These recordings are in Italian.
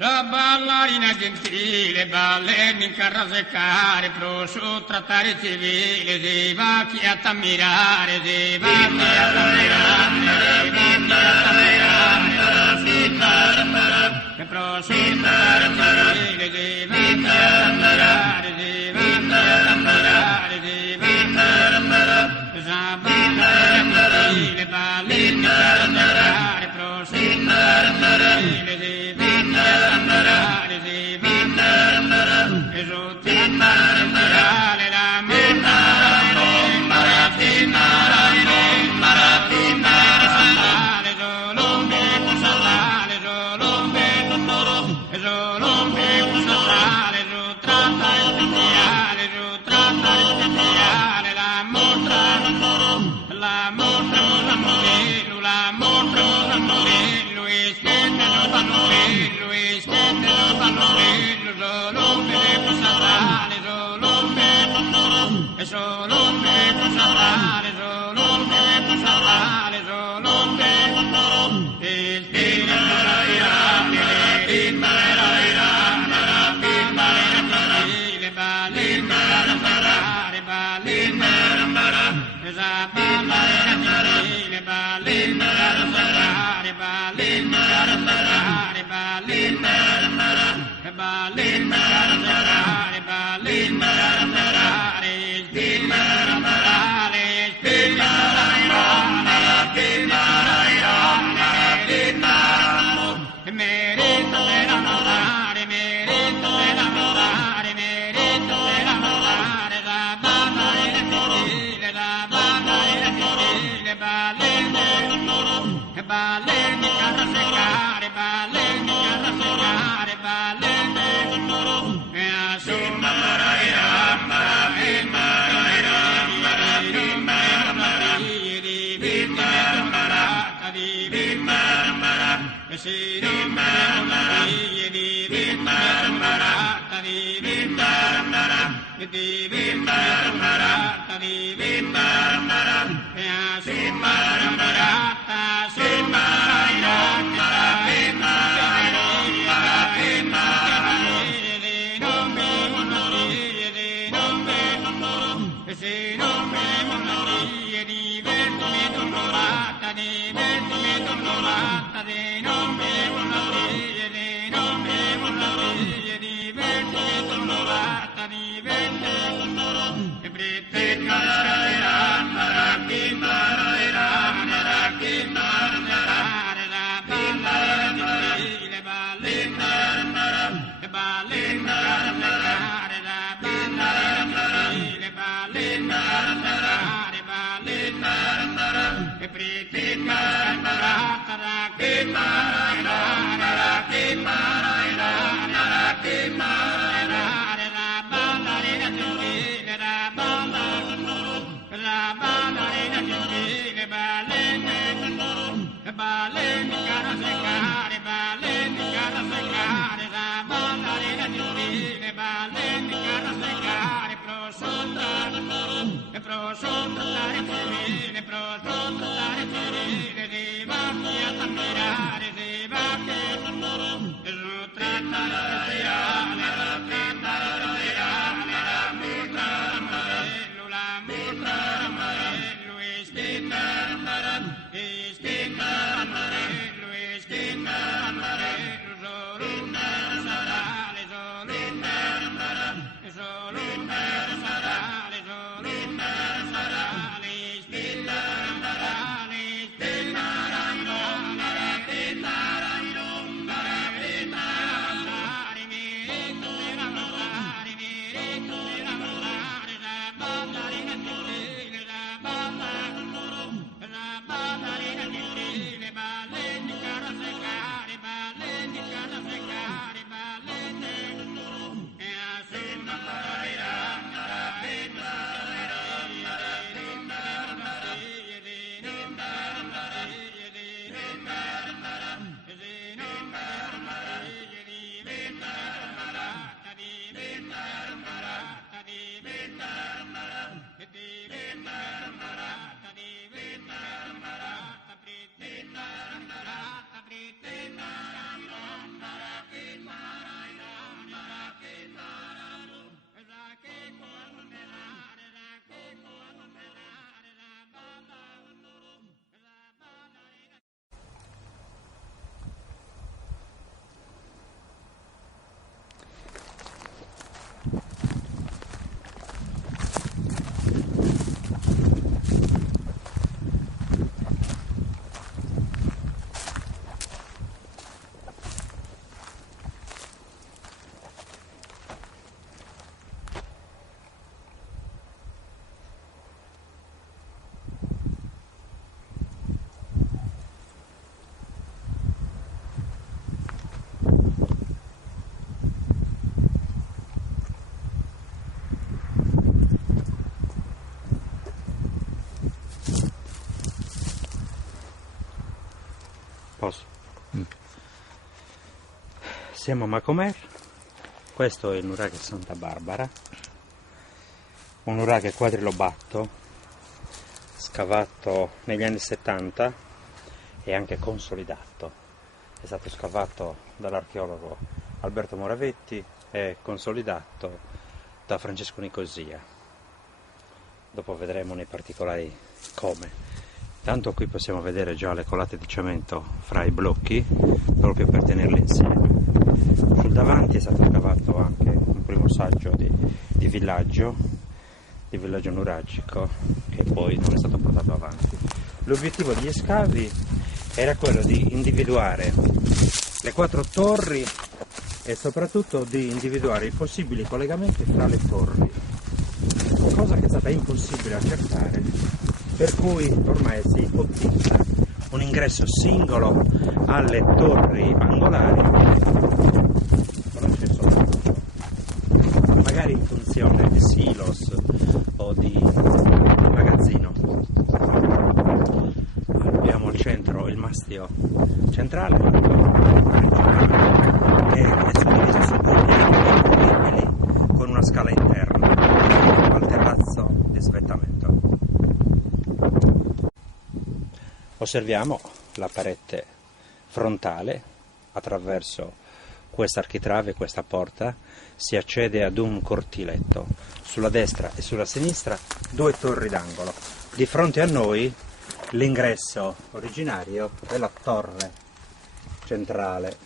ballerina gentile, ballerina in carrasecare, prosciutto trattare civile, si va chi a t'ammirare, si va chi a t'ammirare, si va chi a t'ammirare, che prosciutto trattare civile, si va chi a t'ammirare, si va chi a t'ammirare, si va chi a t'ammirare, sa ballerina gentile, ballerina in carrasecare, prosciutto trattare civile, si va chi a t'ammirare, si va chi a t'ammirare, e su trattare ammirare la montagne, maratina, maratina, sandale, solombe, sandale, solombe, e solombe, sandale, su trattare ammirare, su trattare ammirare la montagne, la montagne, la morello, la montagne, la morello, e spendono pannolello, e spendono pannolello, solombe, sandale, solombe, e solombe, sandale, solombe, sandale, solombe, e spendono Siamo a Macomer, questo è il nuraghe Santa Barbara, un nuraghe quadrilobatto scavato negli anni 70 e anche consolidato. È stato scavato dall'archeologo Alberto Moravetti e consolidato da Francesco Nicosia. Dopo vedremo nei particolari come. Tanto qui possiamo vedere già le colate di cemento fra i blocchi, proprio per tenerle insieme. Sul davanti è stato scavato anche un primo saggio di villaggio nuragico, che poi non è stato portato avanti. L'obiettivo degli scavi era quello di individuare le 4 torri e soprattutto di individuare i possibili collegamenti fra le torri, cosa che è stata impossibile accertare, per cui ormai si ipotizza un ingresso singolo alle torri angolari con accesso al magari in funzione di silos o di magazzino. Abbiamo al centro il mastio centrale che è suddiviso su 2 piani percorribili con una scala interna al terrazzo di svettamento. Osserviamo la parete frontale. Attraverso questa architrave, questa porta, si accede ad un cortiletto. Sulla destra e sulla sinistra 2 torri d'angolo. Di fronte a noi l'ingresso originario della torre centrale,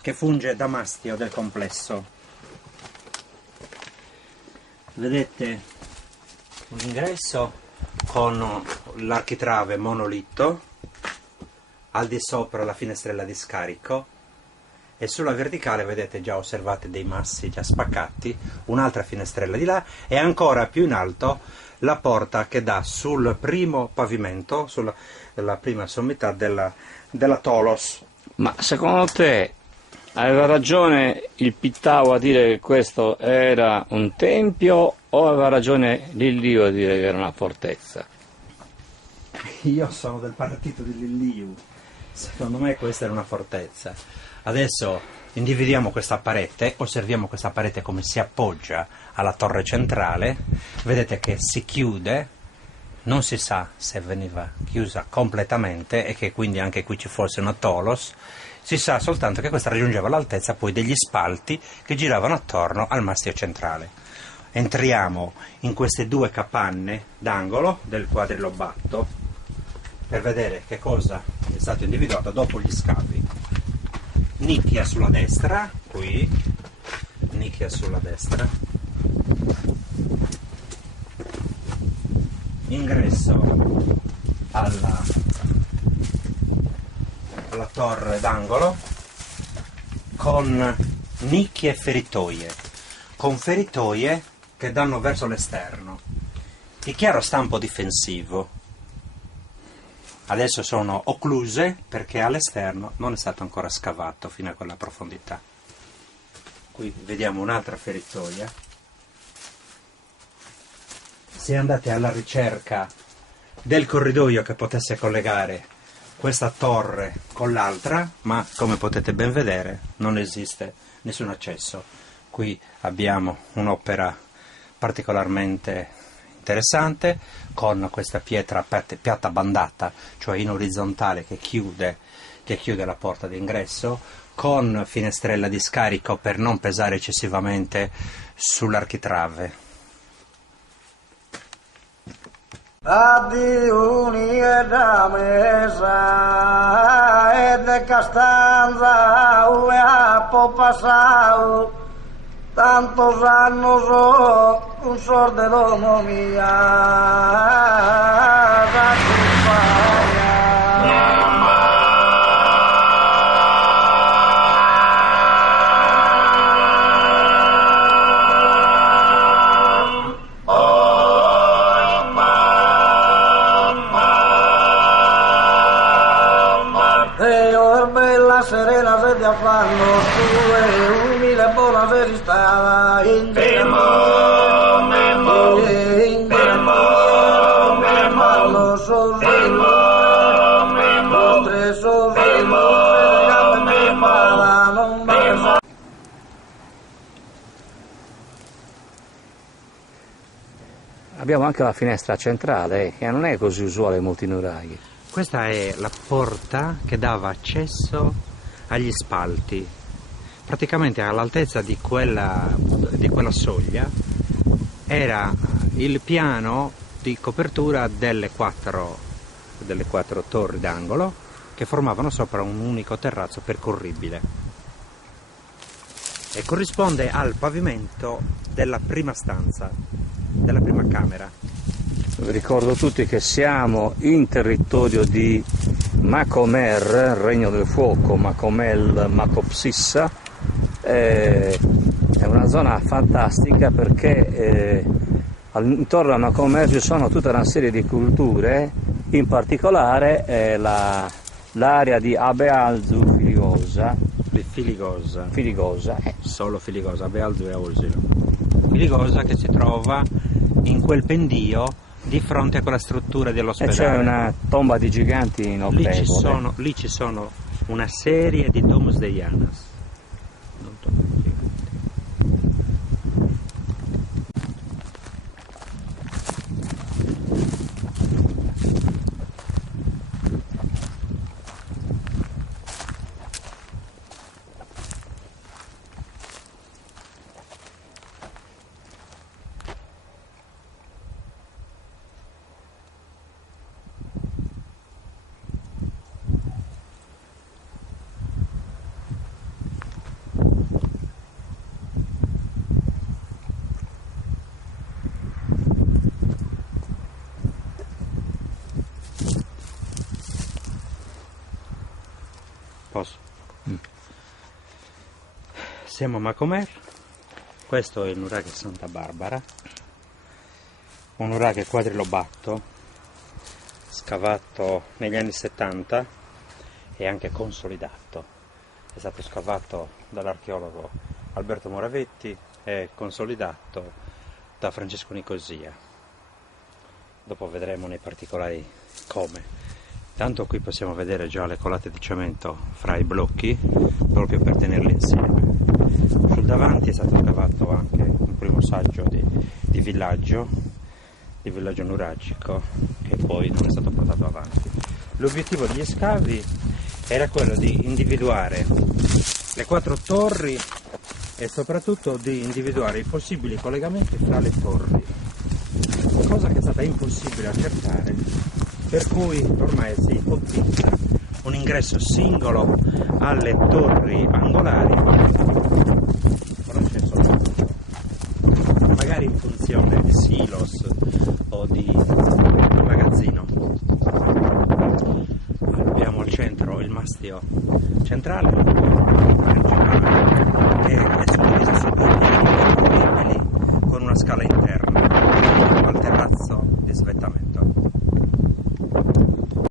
che funge da mastio del complesso. Vedete un ingresso con l'architrave monolito, al di sopra la finestrella di scarico, e sulla verticale vedete già osservate dei massi già spaccati, un'altra finestrella di là e ancora più in alto la porta che dà sul primo pavimento, sulla prima sommità della Tolos. Ma secondo te aveva ragione il Pittau a dire che questo era un tempio o aveva ragione Lilliu a dire che era una fortezza? Io sono del partito di Lilliu, secondo me questa era una fortezza. Adesso individuiamo questa parete, osserviamo questa parete come si appoggia alla torre centrale, vedete che si chiude, non si sa se veniva chiusa completamente e che quindi anche qui ci fosse una Tolos, si sa soltanto che questa raggiungeva l'altezza poi degli spalti che giravano attorno al mastio centrale. Entriamo in queste 2 capanne d'angolo del quadrilobatto per vedere che cosa è stato individuato dopo gli scavi. Nicchia sulla destra, qui, nicchia sulla destra, ingresso alla torre d'angolo con nicchie e feritoie, con feritoie che danno verso l'esterno, di chiaro stampo difensivo. Adesso sono occluse perché all'esterno non è stato ancora scavato fino a quella profondità. Qui vediamo un'altra feritoia. Si è andati alla ricerca del corridoio che potesse collegare questa torre con l'altra, ma come potete ben vedere non esiste nessun accesso. Qui abbiamo un'opera particolarmente interessante con questa pietra piatta bandata, cioè in orizzontale, che chiude la porta d'ingresso, con finestrella di scarico per non pesare eccessivamente sull'architrave. Addiuni e da mesa e de Castanza ue ha passato tantos años un sordo domo mía da serena se ti affanno sue umile buona se si stava in lo so tre so abbiamo anche la finestra centrale, che non è così usuale in molti nuraghi. Questa è la porta che dava accesso agli spalti. Praticamente all'altezza di quella soglia era il piano di copertura delle quattro torri d'angolo che formavano sopra un unico terrazzo percorribile e corrisponde al pavimento della prima stanza, della prima camera. Ricordo tutti che siamo in territorio di Macomer, Regno del Fuoco, Macomel, Macopsissa. È una zona fantastica perché intorno a Macomer ci sono tutta una serie di culture, in particolare l'area di Abealzu Filigosa. Solo Filigosa, Abealzu e Ausilo. Filigosa che si trova in quel pendio di fronte a quella struttura E dell'ospedale. c'è una tomba di giganti notevole. Lì ci sono una serie di domus deianas. Non tombe di giganti. Posso? Siamo a Macomer, questo è il nuraghe Santa Barbara, un nuraghe quadrilobato scavato negli anni 70 e anche consolidato. È stato scavato dall'archeologo Alberto Moravetti e consolidato da Francesco Nicosia. Dopo vedremo nei particolari come. Tanto qui possiamo vedere già le colate di cemento fra i blocchi, proprio per tenerli insieme. Sul davanti è stato scavato anche un primo saggio di villaggio nuragico, che poi non è stato portato avanti. L'obiettivo degli scavi era quello di individuare le 4 torri e soprattutto di individuare i possibili collegamenti fra le torri, cosa che è stata impossibile accertare, per cui ormai si ipotizza un ingresso singolo alle torri angolari, però c'è soltanto, magari in funzione di silos o di magazzino. Abbiamo al centro il mastio centrale, principale, che è suddiviso su 2 piani,